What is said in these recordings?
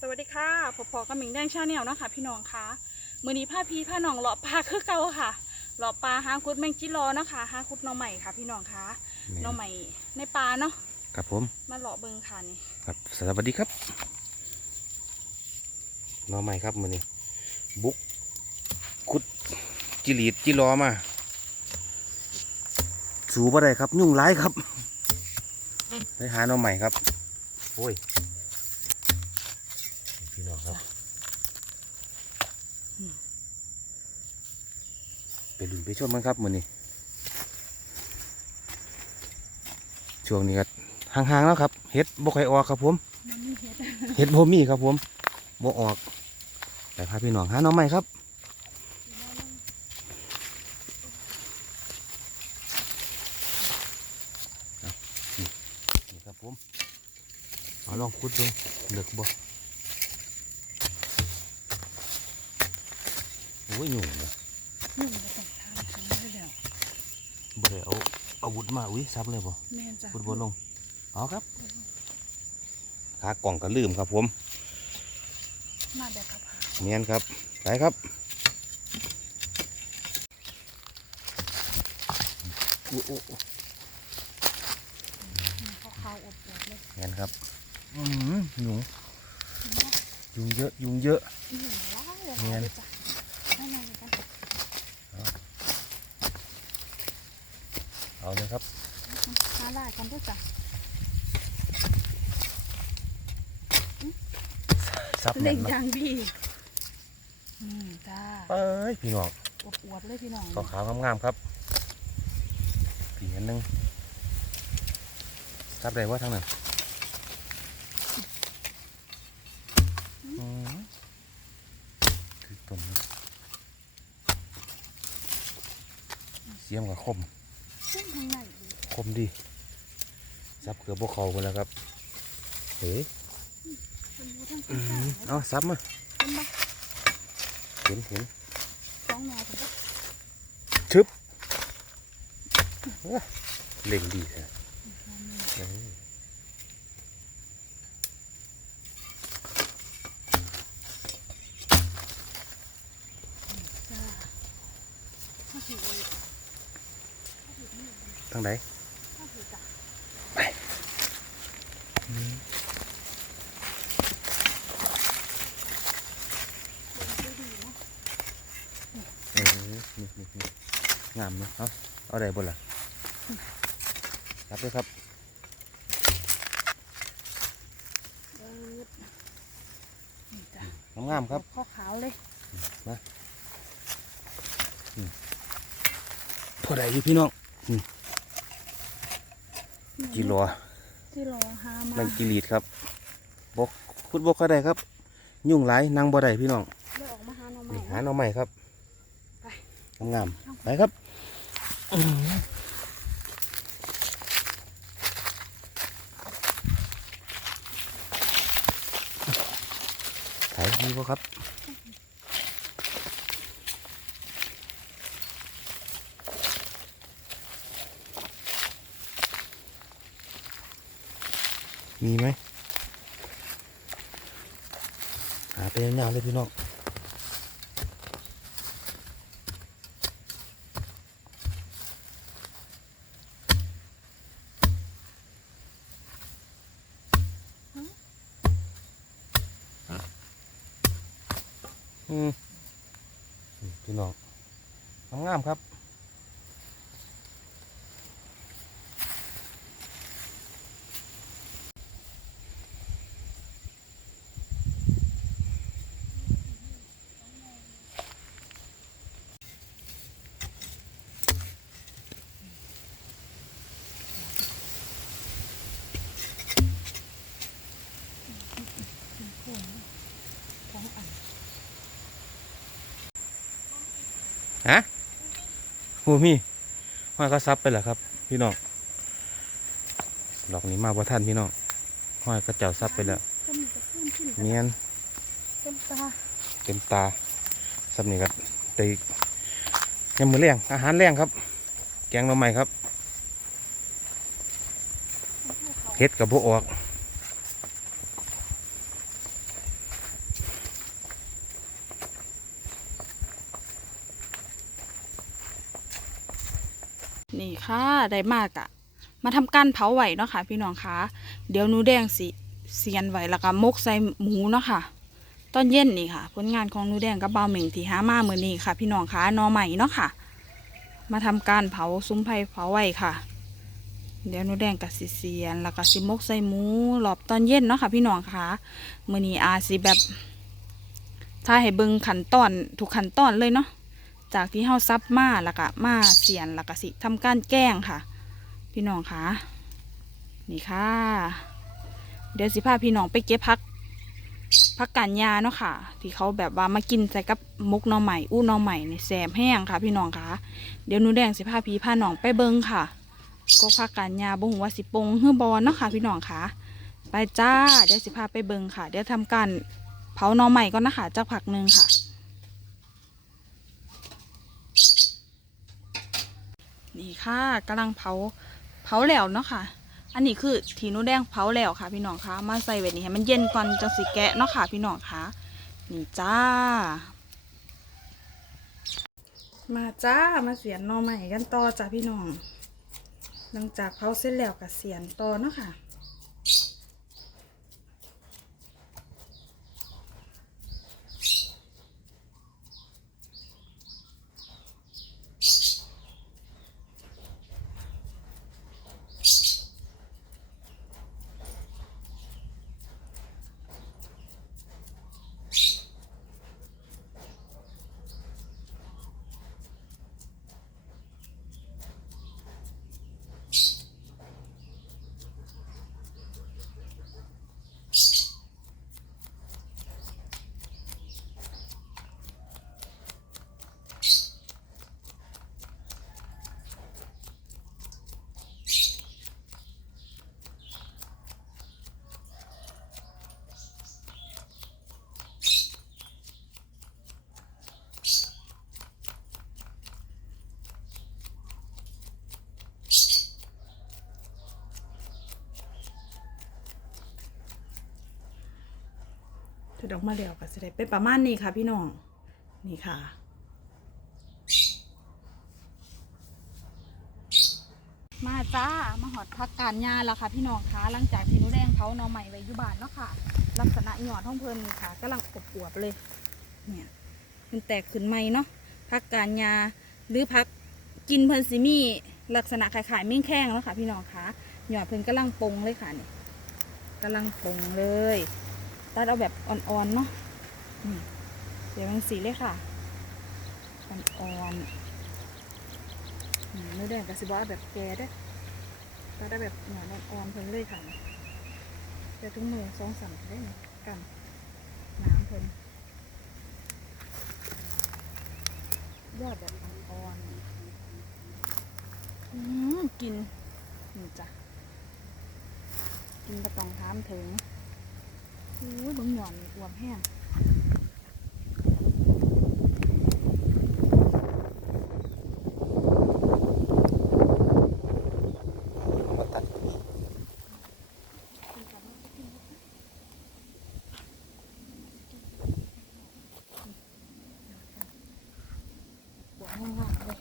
สวัสดีค่ะพบพอกับหมิงแดงชาแนลเนาะค่ะพี่น้องคะมือนี้ผ้าพีผ้าหนองเลาะปลาคือเก่าค่ะเลาะปลาหาคุดแมงจิรอเนาะคะหาคุดหน้องใหม่ค่ะ พี่น้องคะหน้องใหม่ในปลาเนาะครับผม มาเลาะเบิงค่ะนี่ครับสวัสดีครับน้องใหม่ครับมือนี้บุกขุดจิลีดจิรอมา สูบอะไรครับ ยุ่งร้ายครับไปหาน้องใหม่ครับ โอ้ยพี่น้องครับ ไปลุนไปชมมันครับมือนี้ช่วงนี้ก็ห่างๆแล้วครับเฮ็ดบ่ค่อยออกครับผมมันมีเห็ดเห็ดโบมี่ครับผมบ่ออกแต่พาพี่น้องหาหน้องใหม่ครับนี่ครับผมเอาลองคุดดูเหลือกบ่โอ้ยหยุ่งเลย ยุ่งมาต้องทานทำได้แล้วบ่ได้เอาอาวุธมาอุ้ยซับเลยบ่แม่นจ้ะคุดบ่ลงเอาครับขากล่องก็ลืมครับผมมาแบบผ่าเนียนครับไปครับโอ้โอ้โอ้ๆขาวๆอบๆเลยเนียนครับอืมหนูยุงเยอะยุงเยอะยุ่งร้ายเลยแม่น จ้ะไม่นานเลยกัน เอาเลยครับหาลายกันด้วยจ้ะซับเล่เน่งนเนาะยางดีอืมจ้าเอ้ยพี่น้องอวบๆเลยพี่น้องขาวขาวๆงามๆครับผีอันหนึงซับได้ว่าทางนั้นอืมคือต้นนี้เสียมกับคม คมดีซับเกือบพวกเขาไปแล้วครับเฮ้เป็นรู้ทั้งอืข้างมๆเอาซับมาเป็นบ้าเห็นเห็นสองแนวเป็นบ้าชึบโอ้เล่งดีเลยเออ จ้าถ้าถือ ทางไหนถ้าถือจ้ะเออนี่นี่นี่งามเนาะเอาเอาได้บนล่ะรับเลยครับเออนี่จ้ะงามๆครับข้อขาวเลยพอได้อยู่พี่น้องนี่ กิโลที่รอหามามันกิลีดครับบกคุดบกก็ได้ครับ ยุ่งหลายนางบ่ได้พี่น้องเลือกออกมาหาหน่อไม้นี่หาหน่อใหม่ครับไปงามๆไปครับอื้อหือไถมีบ่ครับ มีไหมหาไปยาวๆเลยพี่น้องอืมนี่พี่น้องงามๆครับ ฮะโอ้มีห้อยก็ซับไปแล้วครับ พี่น้องดอกนี้มาบ่ท่านพี่น้องห้อยก็เจ้าซับไปแล้วก็มีกระตุ้นขึ้นเนียนเต็มตาเต็มตาซับนี่ก็ตียำมือแรงอาหารแรงครับ แกงหน่อไม้ครับเฮ็ดกับโบออก นี่ค่ะได้มากอะมาทำการเผาไหวเนาะค่ะ พี่น้องคะเดี๋ยวหนูแดงสิเสียนไหวแล้วก็มกใส่หมูเนาะค่ะ ตอนเย็นนี่ค่ะ ผลงานของหนูแดงกับเบาเหม่งที่หามาเมื่อนี้ค่ะ พี่น้องคะนอใหม่เนาะค่ะ มาทำการเผาซุ้มไผ่เผาไหวค่ะ เดี๋ยวหนูแดงกับสิเสียนแล้วก็สิมกใส่หมูหลอบตอนเย็นเนาะค่ะพี่น้องคะเมื่อนี้อาสิแบบถ้าให้เบิ่งขันตอนทุกขันตอนเลยเนาะ จากที่เฮาซับมาแล้วก็มาเสียนแล้วก็สิทำการแกล้งค่ะ พี่น้องคะนี่ค่ะ เดี๋ยวสิพาพี่น้องไปเก็บพักพักกันยาเนาะค่ะ ที่เขาแบบว่ามากินใส่กับมุกน่อใหม่อู้น่อใหม่ในแซมแห้งค่ะ พี่น้องคะเดี๋ยวนูแดงสิพาพี่พาน้องไปเบิ่งค่ะก็พักกันยาบ่ฮู้ว่าสิปงฮือบอลเนาะค่ะ พี่น้องคะไปจ้าเดี๋ยวสิพาไปเบิ่งค่ะ เดี๋ยวทำการเผาหน่อใหม่ก่อนนะคะจักผักหนึ่งค่ะ นี่ค่ะกำลังเผาเผาแล้วเนาะค่ะ อันนี้คือถีนูแดงเผาแล้วค่ะ พี่น้องคะมาใส่ไว้นี่ให้มันเย็นก่อนจะสิแกะเนาะค่ะ พี่น้องคะนี่จ้า มาจ้ามาเสียนนอใหม่กันต่อจ้าพี่น้อง หลังจากเผาเสร็จแล้วกับเสียนต่อเนาะค่ะ ถอดอกมาแล้วก็จะได้เป็นประมาณนี้ค่ะพี่น้อง นี่ค่ะ มาจ้า มาหอดพักการงาแล้วค่ะพี่น้องคะหลังจากที่หนูแดงเผานอใหม่ไว้อยู่บ้านเนาะค่ะ ลักษณะหยอดท้องเพลินนี่ค่ะกำลังอบอวบเลย เนี่ยมันแตกขึ้นใหม่เนาะพักการยาหรือพักกินเพลินซิมีลักษณะขายๆเมี่งแข้งแล้วค่ะ พี่น้องคะหยอดเพลินกำลังปงเลยค่ะนี่กำลังปงเลย ตัดเอาแบบอ่อนๆเนาะเดี๋ยวมันสีเลยค่ะอ่อนๆนี่เนื้อแดงกับสิบว่าแบบแก่เด้อตัดเอาแบบหนอนอ่อนๆเพิ่นเลยค่ะเดี๋ยวทุกมือสองสามได้ไหมกันน้ำเพิ่นยอดแบบอ่อนๆกินนี่จ้ะกินกระตองท้ามถึง โอ้ยบางหย่อนอวบแห้ง ตัด ปวดมากๆเลย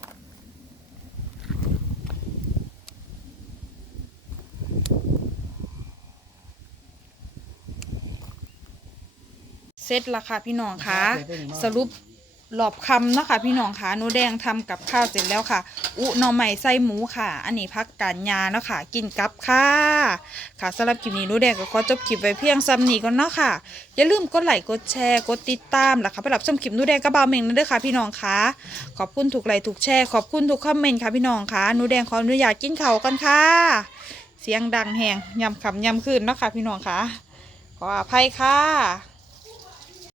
เสร็จและค่ะพี่น้องคะสรุปหลอบคำเนาะค่ะพี่น้องคะหนูแดงทำกับข้าวเสร็จแล้วค่ะ อุหน่อใหม่ไส้หมูค่ะ อันนี้พักการยาเนาะค่ะกินกับค่ะ ค่ะสำหรับคลิปนี้หนูแดงก็ขอจบคลิปไว้เพียงซ้ำนี้ก่อนเนาะค่ะ อย่าลืมกดไลค์กดแชร์กดติดตามแล้วค่ะไปรับชมคลิปหนูแดงกับบาวเมงนั่นเด้อค่ะ พี่น้องคะขอบคุณทุกไลค์ทุกแชร์ขอบคุณทุกคอมเมนต์ค่ะพี่น้องคะหนูแดงขออนุญาตกินข้าวกันค่ะ เสียงดังแหงยำคำยำคืนเนาะค่ะ พี่น้องคะขออภัยค่ะ